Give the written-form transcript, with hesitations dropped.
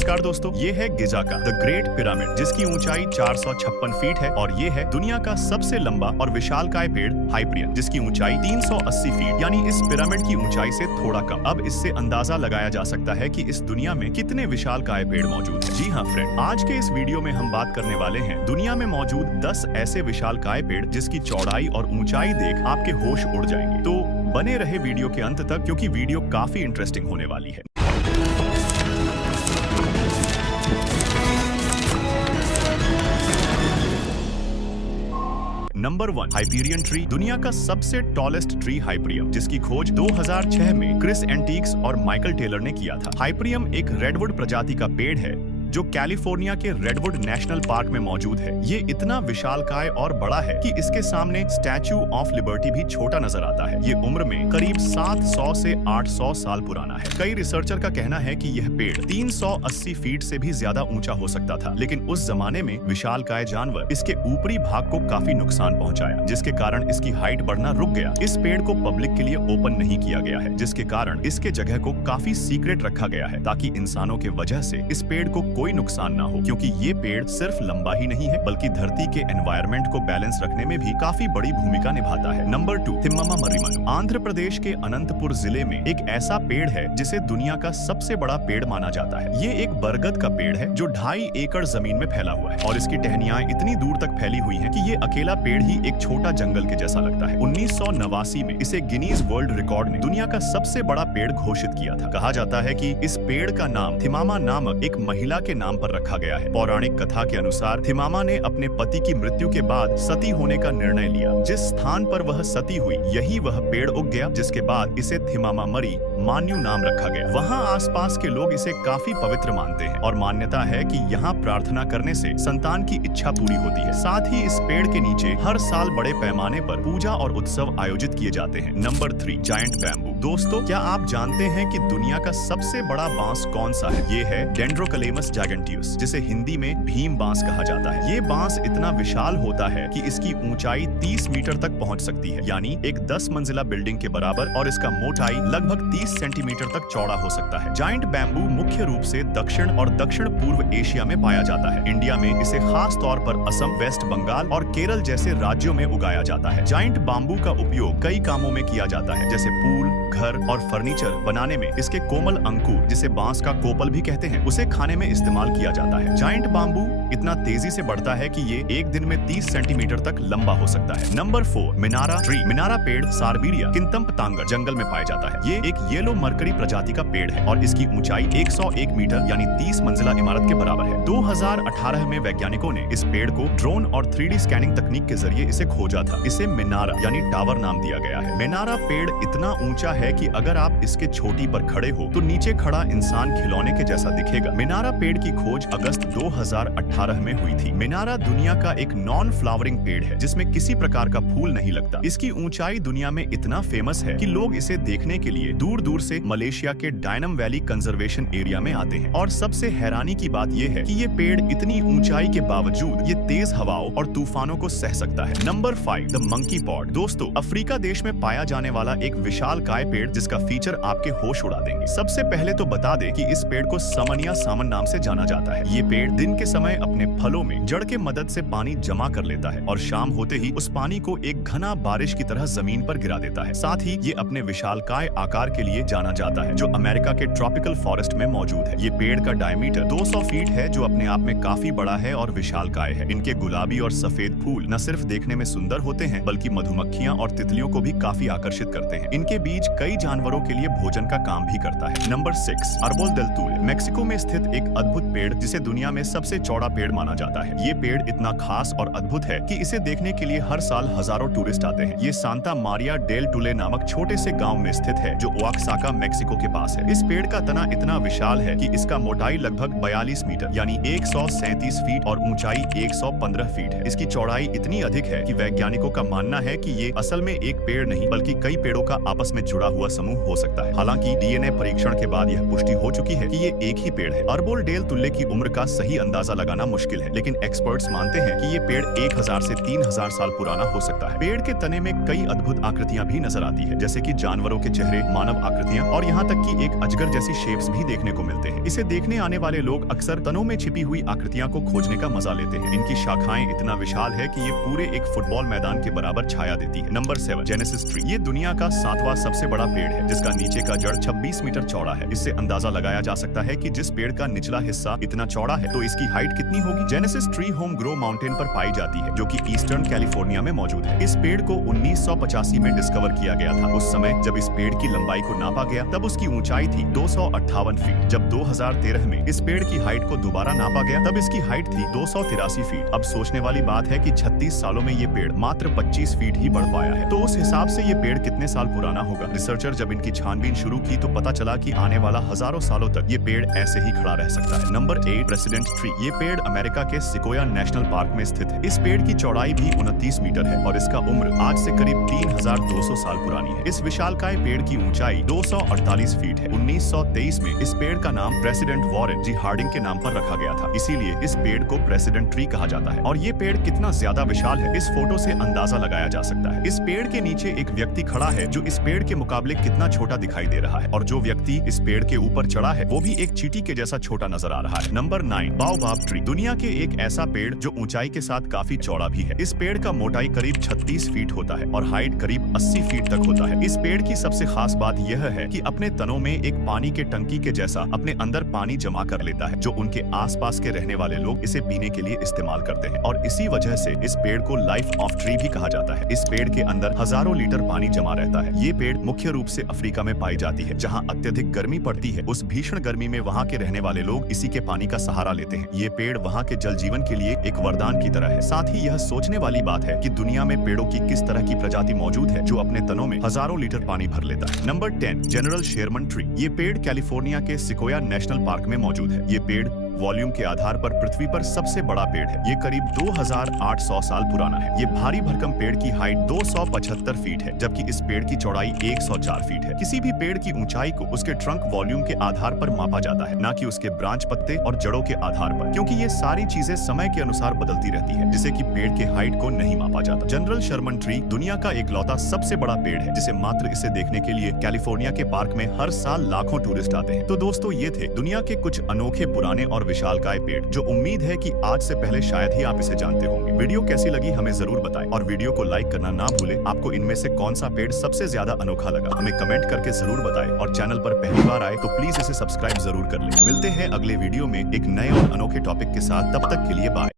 नमस्कार दोस्तों, ये है गिजा का द ग्रेट पिरामिड, जिसकी ऊंचाई 456 फीट है और ये है दुनिया का सबसे लंबा और विशालकाय पेड़ हाइपरियन, जिसकी ऊंचाई 380 फीट यानी इस पिरामिड की ऊंचाई से थोड़ा कम। अब इससे अंदाजा लगाया जा सकता है कि इस दुनिया में कितने विशालकाय पेड़ मौजूद हैं। जी हाँ फ्रेंड, आज के इस वीडियो में हम बात करने वाले हैं दुनिया में मौजूद 10 ऐसे विशालकाय पेड़ जिसकी चौड़ाई और ऊंचाई देख आपके होश उड़ जाएंगे। तो बने रहे वीडियो के अंत तक, क्योंकि वीडियो काफी इंटरेस्टिंग होने वाली है। Number 1, Hyperion tree. दुनिया का सबसे टॉलेस्ट ट्री हाइपरियम, जिसकी खोज 2006 में क्रिस एंटीक्स और माइकल टेलर ने किया था। हाइपरियम एक रेडवुड प्रजाति का पेड़ है जो कैलिफोर्निया के रेडवुड नेशनल पार्क में मौजूद है। ये इतना विशालकाय और बड़ा है कि इसके सामने स्टैच्यू ऑफ लिबर्टी भी छोटा नजर आता है। ये उम्र में करीब 700 से 800 साल पुराना है। कई रिसर्चर का कहना है कि यह पेड़ 380 फीट से भी ज्यादा ऊंचा हो सकता था, लेकिन उस जमाने में विशालकाय जानवर इसके ऊपरी भाग को काफी नुकसान पहुंचाया, जिसके कारण इसकी हाइट बढ़ना रुक गया। इस पेड़ को पब्लिक के लिए ओपन नहीं किया गया है, जिसके कारण इसके जगह को काफी सीक्रेट रखा गया है, ताकि इंसानों के वजह से इस पेड़ को कोई नुकसान ना हो, क्योंकि ये पेड़ सिर्फ लंबा ही नहीं है बल्कि धरती के एनवायरनमेंट को बैलेंस रखने में भी काफी बड़ी भूमिका निभाता है। नंबर 2, थिम्मामा मर्रिमनु। आंध्र प्रदेश के अनंतपुर जिले में एक ऐसा पेड़ है जिसे दुनिया का सबसे बड़ा पेड़ माना जाता है। ये एक बरगद का पेड़ है जो 2.5 एकड़ जमीन में फैला हुआ है और इसकी टहनियां इतनी दूर तक फैली हुई है कि ये अकेला पेड़ ही एक छोटा जंगल के जैसा लगता है। 1989 में इसे गिनीज वर्ल्ड रिकॉर्ड ने दुनिया का सबसे बड़ा पेड़ घोषित किया था। कहा जाता है कि इस पेड़ का नाम थिमामा नामक एक महिला के नाम पर रखा गया है। पौराणिक कथा के अनुसार थिमामा ने अपने पति की मृत्यु के बाद सती होने का निर्णय लिया। जिस स्थान पर वह सती हुई यही वह पेड़ उग गया, जिसके बाद इसे थिमामा मरी मान्यू नाम रखा गया। वहाँ आसपास के लोग इसे काफी पवित्र मानते हैं और मान्यता है कि यहाँ प्रार्थना करने से संतान की इच्छा पूरी होती है। साथ ही इस पेड़ के नीचे हर साल बड़े पैमाने पर पूजा और उत्सव आयोजित किए जाते हैं। Number 3, giant bamboo. दोस्तों, क्या आप जानते हैं कि दुनिया का सबसे बड़ा बांस कौन सा है? ये है डेंड्रोकलेमस जायंटियस, जिसे हिंदी में भीम बांस कहा जाता है। ये बांस इतना विशाल होता है कि इसकी ऊंचाई 30 मीटर तक पहुंच सकती है, यानी एक 10 मंजिला बिल्डिंग के बराबर, और इसका मोटाई लगभग 30 सेंटीमीटर तक चौड़ा हो सकता है। जायंट बैम्बू मुख्य रूप से दक्षिण और दक्षिण पूर्व एशिया में पाया जाता है। इंडिया में इसे खास तौर पर असम, वेस्ट बंगाल और केरल जैसे राज्यों में उगाया जाता है। जायंट बैम्बू का उपयोग कई कामों में किया जाता है, जैसे पूल, घर और फर्नीचर बनाने में। इसके कोमल अंकुर, जिसे बांस का कोपल भी कहते हैं, उसे खाने में इस्तेमाल किया जाता है। जायंट बैम्बू इतना तेजी से बढ़ता है कि ये एक दिन में 30 सेंटीमीटर तक लंबा हो सकता है। नंबर 4, मिनारा ट्री। मिनारा पेड़ साइबेरिया किंतम्पतांगर जंगल में पाया जाता है। ये एक येलो मरकरी प्रजाति का पेड़ है और इसकी ऊंचाई 101 मीटर यानी 30 मंजिला इमारत के बराबर है। 2018 में वैज्ञानिकों ने इस पेड़ को ड्रोन और 3D स्कैनिंग तकनीक के जरिए इसे खोजा था। इसे मिनारा यानी टावर नाम दिया गया है। मिनारा पेड़ इतना ऊंचा है कि अगर आप इसके चोटी पर खड़े हो तो नीचे खड़ा इंसान खिलौने के जैसा दिखेगा। मिनारा पेड़ की खोज अगस्त 2018 में हुई थी। मिनारा दुनिया का एक नॉन फ्लावरिंग पेड़ है जिसमें किसी प्रकार का फूल नहीं लगता। इसकी ऊंचाई दुनिया में इतना फेमस है कि लोग इसे देखने के लिए दूर दूर से मलेशिया के डायनम वैली कंजर्वेशन एरिया में आते हैं। और सबसे हैरानी की बात यह है कि ये पेड़ इतनी ऊंचाई के बावजूद ये तेज हवाओं और तूफानों को सह सकता है। Number 5, the monkey pod. दोस्तों, अफ्रीका देश में पाया जाने वाला एक विशालकाय पेड़ जिसका फीचर आपके होश उड़ा देंगे। सबसे पहले तो बता दें कि इस पेड़ को समनिया सामन नाम से जाना जाता है। ये पेड़ दिन के समय अपने फलों में जड़ के मदद से पानी जमा कर लेता है और शाम होते ही उस पानी को एक घना बारिश की तरह जमीन पर गिरा देता है। साथ ही ये अपने विशालकाय आकार के लिए जाना जाता है, जो अमेरिका के ट्रॉपिकल फॉरेस्ट में मौजूद है। ये पेड़ का डायमीटर 200 फीट है, जो अपने आप में काफी बड़ा है और विशालकाय है। इनके गुलाबी और सफेद फूल न सिर्फ देखने में सुंदर होते हैं बल्कि मधुमक्खियां और तितलियों को भी काफी आकर्षित करते हैं। इनके बीज कई जानवरों के लिए भोजन का काम भी करता है। नंबर 6, अर्बोल देल तुल। मेक्सिको में स्थित एक अद्भुत पेड़ जिसे दुनिया में सबसे चौड़ा पेड़ माना जाता है। ये पेड़ इतना खास और अद्भुत है कि इसे देखने के लिए हर साल हजारों टूरिस्ट आते हैं। ये सांता मारिया डेल टुले नामक छोटे से गांव में स्थित है, जो ओआक्साका मेक्सिको के पास है। इस पेड़ का तना इतना विशाल है कि इसका मोटाई लगभग 42 मीटर यानी 137 फीट और ऊंचाई 115 फीट है। इसकी चौड़ाई इतनी अधिक है कि वैज्ञानिकों का मानना है कि ये असल में एक पेड़ नहीं बल्कि कई पेड़ों का आपस में जुड़ा हुआ समूह हो सकता है। हालांकि डीएनए परीक्षण के बाद यह पुष्टि हो चुकी है कि ये एक ही पेड़ है। अर्बोरेल तुल्ले की उम्र का सही अंदाजा लगाना मुश्किल है, लेकिन एक्सपर्ट्स मानते हैं कि ये पेड़ 1000 से 3000 साल पुराना हो सकता है। पेड़ के तने में कई अद्भुत आकृतियां भी नजर आती है, जैसे कि जानवरों के चेहरे, मानव आकृतियां और यहाँ तक कि एक अजगर जैसी शेप्स भी देखने को मिलते हैं। इसे देखने आने वाले लोग अक्सर तनों में छिपी हुई आकृतियां को खोजने का मजा लेते हैं। इनकी शाखाएं इतना विशाल है कि ये पूरे एक फुटबॉल मैदान के बराबर छाया देती है। Number 7, genesis tree. ये दुनिया का 7वां सबसे बड़ा पेड़ है, जिसका नीचे का जड़ 26 मीटर चौड़ा है। इससे अंदाजा लगाया जा सकता है कि जिस पेड़ का निचला हिस्सा इतना चौड़ा है तो इसकी हाइट कितनी होगी। Genesis tree home grow mountain पर पाई जाती है, जो कि ईस्टर्न कैलिफोर्निया में मौजूद है। इस पेड़ को 1985 में डिस्कवर किया गया था। उस समय जब इस पेड़ की लंबाई को नापा गया तब उसकी ऊंचाई थी 258 फीट। जब 2013 में इस पेड़ की हाइट को दोबारा नापा गया तब इसकी हाइट थी 283 फीट। अब सोचने वाली बात है कि 36 सालों में ये पेड़ मात्र 25 फीट ही बढ़ पाया है, तो उस हिसाब से ये पेड़ कितने साल पुराना होगा। रिसर्चर जब इनकी छानबीन शुरू की तो पता चला कि आने वाला हजारों सालों तक ये पेड़ ऐसे ही खड़ा रह सकता है। Number 8, president tree. ये पेड़ अमेरिका के सिकोया नेशनल पार्क में स्थित है। इस पेड़ की चौड़ाई भी 29 मीटर है और इसका उम्र आज से करीब 3200 साल पुरानी है। इस विशालकाय पेड़ की ऊंचाई 248 फीट है। 1923 में इस पेड़ का नाम प्रेसिडेंट वॉरेन जी हार्डिंग के नाम पर रखा गया था, इसीलिए इस पेड़ को प्रेसिडेंट ट्री कहा जाता है। और ये पेड़ कितना ज्यादा विशाल है इस फोटो से अंदाजा लगाया जा सकता है। इस पेड़ के नीचे एक व्यक्ति खड़ा है जो इस पेड़ के मुकाबले कितना छोटा दिखाई दे रहा है, और जो व्यक्ति इस पेड़ के ऊपर चढ़ा है वो भी एक चींटी के जैसा छोटा नजर आ रहा है। Number 9, baobab tree. दुनिया के एक ऐसा पेड़ जो ऊंचाई के साथ काफी चौड़ा भी है। इस पेड़ का मोटाई करीब 36 फीट होता है और हाइट करीब 80 फीट तक होता है। इस पेड़ की सबसे खास बात यह है कि अपने तनों में एक पानी के टंकी के जैसा अपने अंदर पानी जमा कर लेता है, जो उनके आसपास के रहने वाले लोग इसे पीने के लिए इस्तेमाल करते हैं, और इसी वजह से इस पेड़ को लाइफ ऑफ ट्री भी कहा जाता है। इस पेड़ के अंदर हजारों लीटर पानी जमा रहता है। ये पेड़ मुख्य रूप से अफ्रीका में पाई जाती है, जहाँ अत्यधिक गर्मी पड़ती है। उस भीषण गर्मी में वहाँ के रहने वाले लोग इसी के पानी का सहारा लेते हैं। ये पेड़ वहाँ के जल जीवन के लिए एक वरदान की तरह है। साथ ही यह सोचने वाली बात है कि दुनिया में पेड़ों की किस तरह की प्रजाति मौजूद है जो अपने तनों में हजारों लीटर पानी भर लेता है। Number 10, general Sherman tree. ये पेड़ कैलिफोर्निया के सिकोया नेशनल पार्क में मौजूद है। ये पेड़ वॉल्यूम के आधार पर पृथ्वी पर सबसे बड़ा पेड़ है। ये करीब 2800 साल पुराना है। ये भारी भरकम पेड़ की हाइट 275 फीट है, जबकि इस पेड़ की चौड़ाई 104 फीट है। किसी भी पेड़ की ऊंचाई को उसके ट्रंक वॉल्यूम के आधार पर मापा जाता है, न कि उसके ब्रांच, पत्ते और जड़ों के आधार पर, क्योंकि ये सारी चीजें समय के अनुसार बदलती रहती है, जिसे कि पेड़ के हाइट को नहीं मापा जाता। जनरल शर्मन ट्री दुनिया का इकलौता सबसे बड़ा पेड़ है, जिसे मात्र इसे देखने के लिए कैलिफोर्निया के पार्क में हर साल लाखों टूरिस्ट आते हैं। तो दोस्तों, ये थे दुनिया के कुछ अनोखे, पुराने और विशालकाय पेड़, जो उम्मीद है कि आज से पहले शायद ही आप इसे जानते होंगे। वीडियो कैसी लगी हमें जरूर बताएं, और वीडियो को लाइक करना ना भूलें। आपको इनमें से कौन सा पेड़ सबसे ज्यादा अनोखा लगा हमें कमेंट करके जरूर बताएं, और चैनल पर पहली बार आए तो प्लीज इसे सब्सक्राइब जरूर कर लें। मिलते हैं अगले वीडियो में एक नए और अनोखे टॉपिक के साथ। तब तक के लिए बाय।